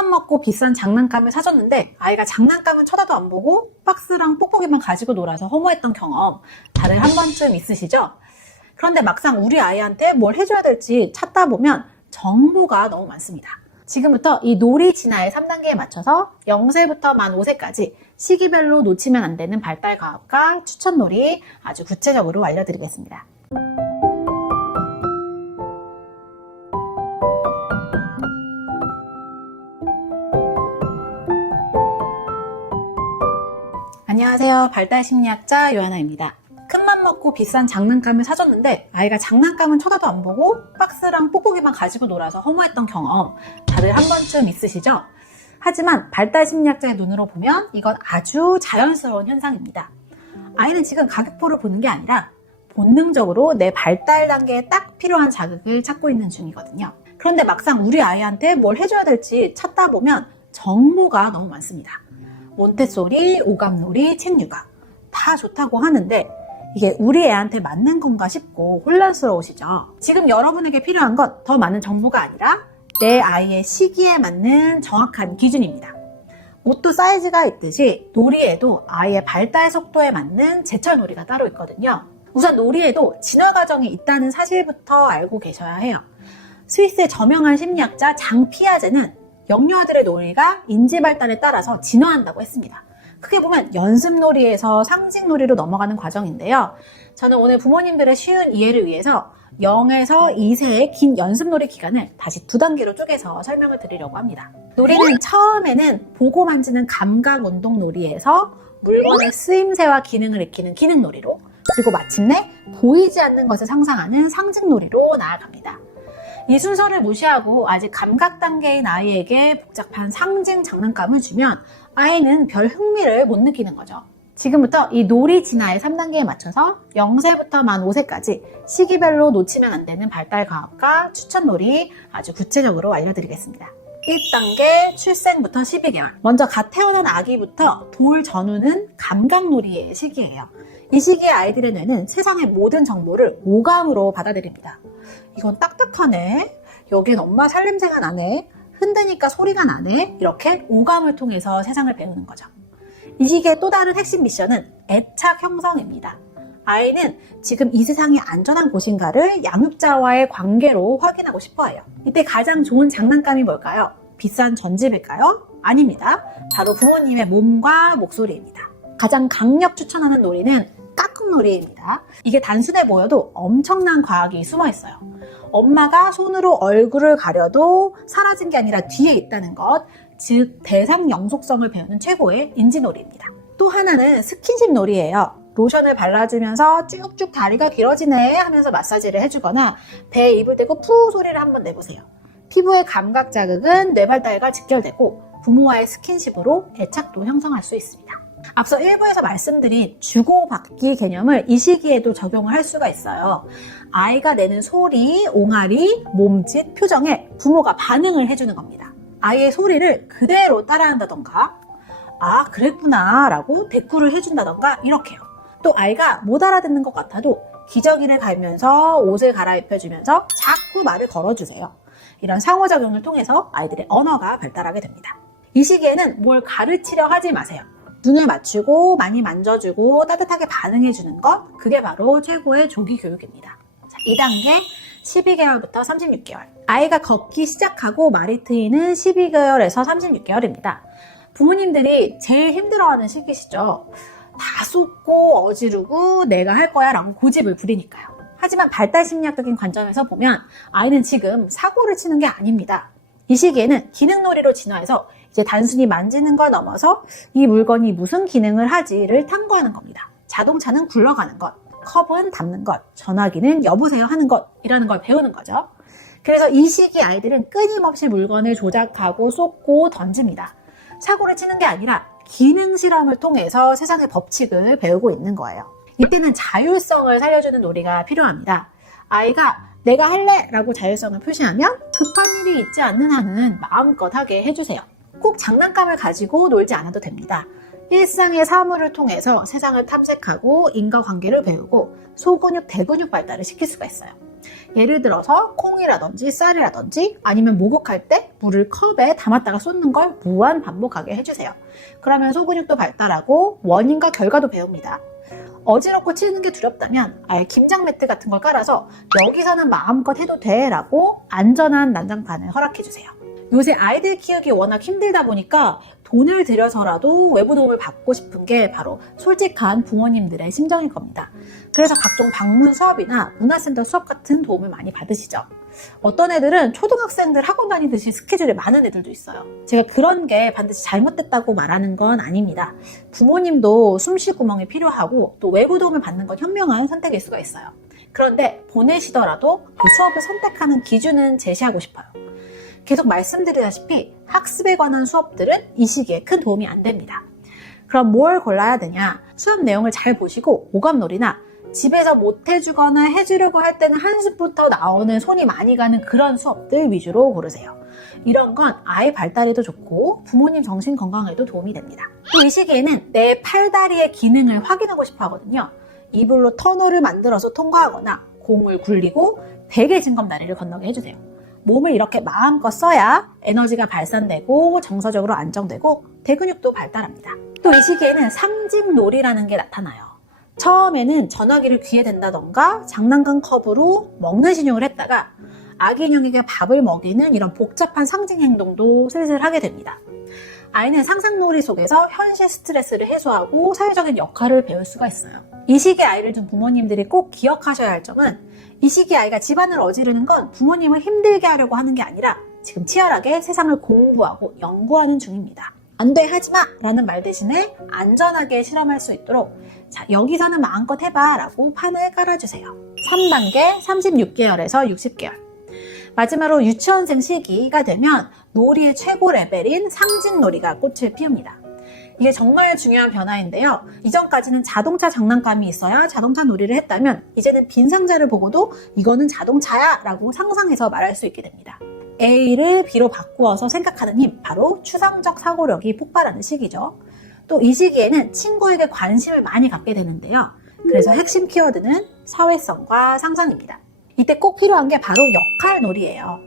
큰맘 먹고 비싼 장난감을 사줬는데 아이가 장난감은 쳐다도 안 보고 박스랑 뽁뽁이만 가지고 놀아서 허무했던 경험 다들 한 번쯤 있으시죠? 그런데 막상 우리 아이한테 뭘 해줘야 될지 찾다 보면 정보가 너무 많습니다. 지금부터 이 놀이 진화의 3단계에 맞춰서 0세부터 만 5세까지 시기별로 놓치면 안 되는 발달 과학과 추천 놀이 아주 구체적으로 알려드리겠습니다. 안녕하세요. 발달심리학자 요하나입니다. 큰맘 먹고 비싼 장난감을 사줬는데 아이가 장난감은 쳐다도 안 보고 박스랑 뽁뽁이만 가지고 놀아서 허무했던 경험 다들 한 번쯤 있으시죠? 하지만 발달심리학자의 눈으로 보면 이건 아주 자연스러운 현상입니다. 아이는 지금 가격표를 보는 게 아니라 본능적으로 내 발달 단계에 딱 필요한 자극을 찾고 있는 중이거든요. 그런데 막상 우리 아이한테 뭘 해줘야 될지 찾다 보면 정보가 너무 많습니다. 몬테소리, 오감놀이, 책육아 다 좋다고 하는데 이게 우리 애한테 맞는 건가 싶고 혼란스러우시죠? 지금 여러분에게 필요한 건 더 많은 정보가 아니라 내 아이의 시기에 맞는 정확한 기준입니다. 옷도 사이즈가 있듯이 놀이에도 아이의 발달 속도에 맞는 제철 놀이가 따로 있거든요. 우선 놀이에도 진화 과정이 있다는 사실부터 알고 계셔야 해요. 스위스의 저명한 심리학자 장 피아제는 영유아들의 놀이가 인지 발달에 따라서 진화한다고 했습니다. 크게 보면 연습놀이에서 상징놀이로 넘어가는 과정인데요. 저는 오늘 부모님들의 쉬운 이해를 위해서 0에서 2세의 긴 연습놀이 기간을 다시 2단계로 쪼개서 설명을 드리려고 합니다. 놀이는 처음에는 보고 만지는 감각 운동 놀이에서 물건의 쓰임새와 기능을 익히는 기능놀이로, 그리고 마침내 보이지 않는 것을 상상하는 상징놀이로 나아갑니다. 이 순서를 무시하고 아직 감각 단계인 아이에게 복잡한 상징 장난감을 주면 아이는 별 흥미를 못 느끼는 거죠. 지금부터 이 놀이 진화의 3단계에 맞춰서 0세부터 만 5세까지 시기별로 놓치면 안 되는 발달 과학과 추천 놀이 아주 구체적으로 알려드리겠습니다. 1단계 출생부터 12개월. 먼저 갓 태어난 아기부터 돌 전후는 감각놀이의 시기예요. 이 시기에 아이들의 뇌는 세상의 모든 정보를 오감으로 받아들입니다. 이건 딱딱하네, 여긴 엄마 살냄새가 나네, 흔드니까 소리가 나네, 이렇게 오감을 통해서 세상을 배우는 거죠. 이 시기의 또 다른 핵심 미션은 애착 형성입니다. 아이는 지금 이 세상이 안전한 곳인가를 양육자와의 관계로 확인하고 싶어해요. 이때 가장 좋은 장난감이 뭘까요? 비싼 전집일까요? 아닙니다. 바로 부모님의 몸과 목소리입니다. 가장 강력 추천하는 놀이는 까꿍놀이입니다. 이게 단순해 보여도 엄청난 과학이 숨어 있어요. 엄마가 손으로 얼굴을 가려도 사라진 게 아니라 뒤에 있다는 것, 즉 대상 영속성을 배우는 최고의 인지놀이입니다. 또 하나는 스킨십 놀이예요. 로션을 발라주면서 쭉쭉 다리가 길어지네 하면서 마사지를 해주거나 배에 입을 대고 푸 소리를 한번 내보세요. 피부의 감각 자극은 뇌발달과 직결되고 부모와의 스킨십으로 애착도 형성할 수 있습니다. 앞서 1부에서 말씀드린 주고받기 개념을 이 시기에도 적용을 할 수가 있어요. 아이가 내는 소리, 옹알이, 몸짓, 표정에 부모가 반응을 해주는 겁니다. 아이의 소리를 그대로 따라한다던가, 아 그랬구나 라고 대꾸를 해준다던가 이렇게요. 또 아이가 못 알아듣는 것 같아도 기저귀를 갈면서 옷을 갈아입혀주면서 자꾸 말을 걸어주세요. 이런 상호작용을 통해서 아이들의 언어가 발달하게 됩니다. 이 시기에는 뭘 가르치려 하지 마세요. 눈을 맞추고 많이 만져주고 따뜻하게 반응해주는 것, 그게 바로 최고의 조기 교육입니다. 자, 2단계 12개월부터 36개월. 아이가 걷기 시작하고 말이 트이는 12개월에서 36개월입니다. 부모님들이 제일 힘들어하는 시기시죠. 다 쏟고 어지르고 내가 할 거야 라고 고집을 부리니까요. 하지만 발달심리학적인 관점에서 보면 아이는 지금 사고를 치는 게 아닙니다. 이 시기에는 기능놀이로 진화해서 이제 단순히 만지는 걸 넘어서 이 물건이 무슨 기능을 하지를 탐구하는 겁니다. 자동차는 굴러가는 것, 컵은 닫는 것, 전화기는 여보세요 하는 것이라는 걸 배우는 거죠. 그래서 이 시기 아이들은 끊임없이 물건을 조작하고 쏟고 던집니다. 사고를 치는 게 아니라 기능 실험을 통해서 세상의 법칙을 배우고 있는 거예요. 이때는 자율성을 살려주는 놀이가 필요합니다. 아이가 내가 할래 라고 자율성을 표시하면 급한 일이 있지 않는 한은 마음껏 하게 해주세요. 꼭 장난감을 가지고 놀지 않아도 됩니다. 일상의 사물을 통해서 세상을 탐색하고 인과관계를 배우고 소근육, 대근육 발달을 시킬 수가 있어요. 예를 들어서 콩이라든지 쌀이라든지 아니면 목욕할 때 물을 컵에 담았다가 쏟는 걸 무한 반복하게 해주세요. 그러면 소근육도 발달하고 원인과 결과도 배웁니다. 어지럽고 치는 게 두렵다면 아예 김장 매트 같은 걸 깔아서 여기서는 마음껏 해도 돼 라고 안전한 난장판을 허락해주세요. 요새 아이들 키우기 워낙 힘들다 보니까 돈을 들여서라도 외부 도움을 받고 싶은 게 바로 솔직한 부모님들의 심정일 겁니다. 그래서 각종 방문 수업이나 문화센터 수업 같은 도움을 많이 받으시죠. 어떤 애들은 초등학생들 학원 다니듯이 스케줄이 많은 애들도 있어요. 제가 그런 게 반드시 잘못됐다고 말하는 건 아닙니다. 부모님도 숨쉴 구멍이 필요하고 또 외부 도움을 받는 건 현명한 선택일 수가 있어요. 그런데 보내시더라도 그 수업을 선택하는 기준은 제시하고 싶어요. 계속 말씀드리다시피 학습에 관한 수업들은 이 시기에 큰 도움이 안 됩니다. 그럼 뭘 골라야 되냐? 수업 내용을 잘 보시고 오감놀이나 집에서 못 해주거나 해주려고 할 때는 한숨부터 나오는 손이 많이 가는 그런 수업들 위주로 고르세요. 이런 건 아이 발달에도 좋고 부모님 정신 건강에도 도움이 됩니다. 또 이 시기에는 내 팔다리의 기능을 확인하고 싶어 하거든요. 이불로 터널을 만들어서 통과하거나 공을 굴리고 베개 증검 다리를 건너게 해주세요. 몸을 이렇게 마음껏 써야 에너지가 발산되고 정서적으로 안정되고 대근육도 발달합니다. 또 이 시기에는 상징놀이라는 게 나타나요. 처음에는 전화기를 귀에 댄다던가 장난감 컵으로 먹는 신용을 했다가 아기 인형에게 밥을 먹이는 이런 복잡한 상징 행동도 슬슬 하게 됩니다. 아이는 상상놀이 속에서 현실 스트레스를 해소하고 사회적인 역할을 배울 수가 있어요. 이 시기에 아이를 둔 부모님들이 꼭 기억하셔야 할 점은 이 시기에 아이가 집안을 어지르는 건 부모님을 힘들게 하려고 하는 게 아니라 지금 치열하게 세상을 공부하고 연구하는 중입니다. 안 돼, 하지마! 라는 말 대신에 안전하게 실험할 수 있도록 자, 여기서는 마음껏 해봐 라고 판을 깔아주세요. 3단계 36개월에서 60개월. 마지막으로 유치원생 시기가 되면 놀이의 최고 레벨인 상징놀이가 꽃을 피웁니다. 이게 정말 중요한 변화인데요. 이전까지는 자동차 장난감이 있어야 자동차 놀이를 했다면 이제는 빈 상자를 보고도 이거는 자동차야 라고 상상해서 말할 수 있게 됩니다. A를 B로 바꾸어서 생각하는 힘, 바로 추상적 사고력이 폭발하는 시기죠. 또 이 시기에는 친구에게 관심을 많이 갖게 되는데요. 그래서 핵심 키워드는 사회성과 상상입니다. 이때 꼭 필요한 게 바로 역할놀이예요.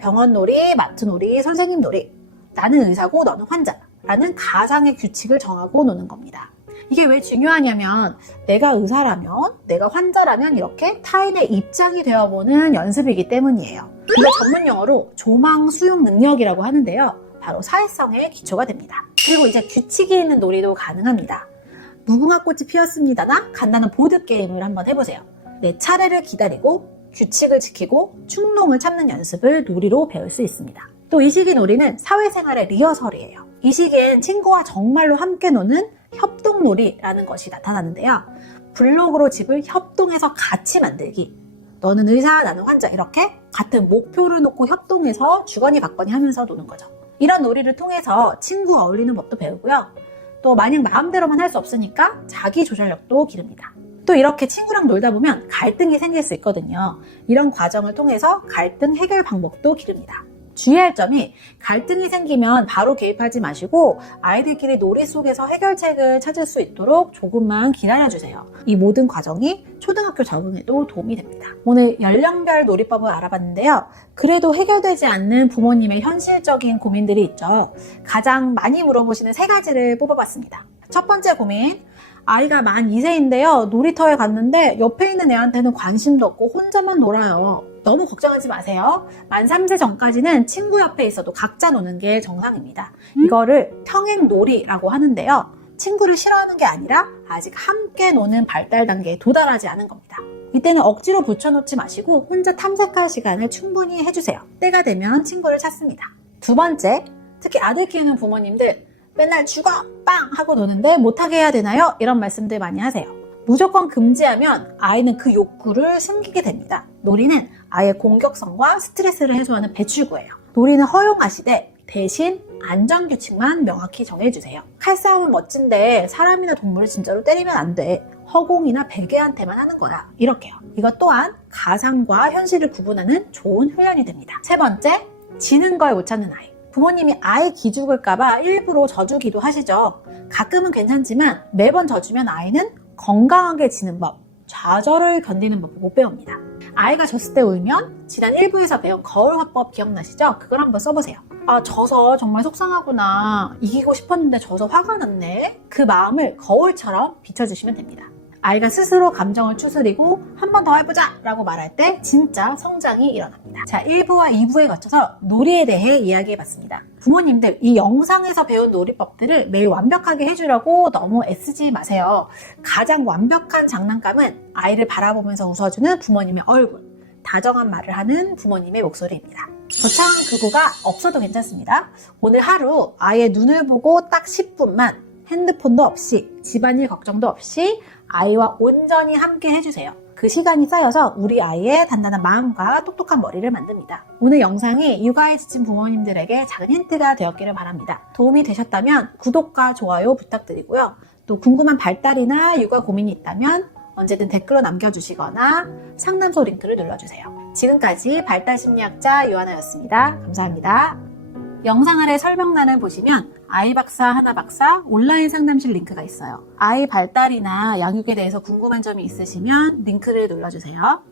병원놀이, 마트놀이, 선생님놀이. 나는 의사고 너는 환자라는 가상의 규칙을 정하고 노는 겁니다. 이게 왜 중요하냐면 내가 의사라면, 내가 환자라면 이렇게 타인의 입장이 되어보는 연습이기 때문이에요. 이거 전문 용어로 조망 수용 능력이라고 하는데요. 바로 사회성의 기초가 됩니다. 그리고 이제 규칙이 있는 놀이도 가능합니다. 무궁화꽃이 피었습니다나 간단한 보드게임을 한번 해보세요. 내 차례를 기다리고 규칙을 지키고 충동을 참는 연습을 놀이로 배울 수 있습니다. 또 이 시기 놀이는 사회생활의 리허설이에요. 이 시기엔 친구와 정말로 함께 노는 협동놀이라는 것이 나타나는데요. 블록으로 집을 협동해서 같이 만들기. 너는 의사, 나는 환자 이렇게 같은 목표를 놓고 협동해서 주거니 받거니 하면서 노는 거죠. 이런 놀이를 통해서 친구와 어울리는 법도 배우고요. 또 마냥 마음대로만 할 수 없으니까 자기 조절력도 기릅니다. 또 이렇게 친구랑 놀다 보면 갈등이 생길 수 있거든요. 이런 과정을 통해서 갈등 해결 방법도 기릅니다. 주의할 점이 갈등이 생기면 바로 개입하지 마시고 아이들끼리 놀이 속에서 해결책을 찾을 수 있도록 조금만 기다려주세요. 이 모든 과정이 초등학교 적응에도 도움이 됩니다. 오늘 연령별 놀이법을 알아봤는데요. 그래도 해결되지 않는 부모님의 현실적인 고민들이 있죠. 가장 많이 물어보시는 3가지를 뽑아봤습니다. 첫 번째 고민. 아이가 만 2세인데요. 놀이터에 갔는데 옆에 있는 애한테는 관심도 없고 혼자만 놀아요. 너무 걱정하지 마세요. 만 3세 전까지는 친구 옆에 있어도 각자 노는 게 정상입니다. 이거를 평행놀이라고 하는데요. 친구를 싫어하는 게 아니라 아직 함께 노는 발달 단계에 도달하지 않은 겁니다. 이때는 억지로 붙여놓지 마시고 혼자 탐색할 시간을 충분히 해주세요. 때가 되면 친구를 찾습니다. 두 번째, 특히 아들 키우는 부모님들 맨날 죽어! 빵! 하고 노는데 못하게 해야 되나요? 이런 말씀들 많이 하세요. 무조건 금지하면 아이는 그 욕구를 숨기게 됩니다. 놀이는 아이의 공격성과 스트레스를 해소하는 배출구예요. 놀이는 허용하시되 대신 안전규칙만 명확히 정해주세요. 칼싸움은 멋진데 사람이나 동물을 진짜로 때리면 안 돼. 허공이나 베개한테만 하는 거야. 이렇게요. 이것 또한 가상과 현실을 구분하는 좋은 훈련이 됩니다. 세 번째, 지는 걸 못 찾는 아이. 부모님이 아이 기죽을까봐 일부러 져주기도 하시죠. 가끔은 괜찮지만 매번 져주면 아이는 건강하게 지는 법, 좌절을 견디는 법을 못 배웁니다. 아이가 젖을 때 울면 지난 1부에서 배운 거울 화법 기억나시죠? 그걸 한번 써보세요. 아, 져서 정말 속상하구나. 이기고 싶었는데 져서 화가 났네. 그 마음을 거울처럼 비춰주시면 됩니다. 아이가 스스로 감정을 추스리고 한 번 더 해보자 라고 말할 때 진짜 성장이 일어납니다. 자, 1부와 2부에 거쳐서 놀이에 대해 이야기해봤습니다. 부모님들, 이 영상에서 배운 놀이법들을 매일 완벽하게 해주려고 너무 애쓰지 마세요. 가장 완벽한 장난감은 아이를 바라보면서 웃어주는 부모님의 얼굴, 다정한 말을 하는 부모님의 목소리입니다. 거창한 교구가 없어도 괜찮습니다. 오늘 하루 아이의 눈을 보고 딱 10분만 핸드폰도 없이, 집안일 걱정도 없이 아이와 온전히 함께 해주세요. 그 시간이 쌓여서 우리 아이의 단단한 마음과 똑똑한 머리를 만듭니다. 오늘 영상이 육아에 지친 부모님들에게 작은 힌트가 되었기를 바랍니다. 도움이 되셨다면 구독과 좋아요 부탁드리고요. 또 궁금한 발달이나 육아 고민이 있다면 언제든 댓글로 남겨주시거나 상담소 링크를 눌러주세요. 지금까지 발달심리학자 요하나였습니다. 감사합니다. 영상 아래 설명란을 보시면 아이박사 하나박사 온라인 상담실 링크가 있어요. 아이 발달이나 양육에 대해서 궁금한 점이 있으시면 링크를 눌러주세요.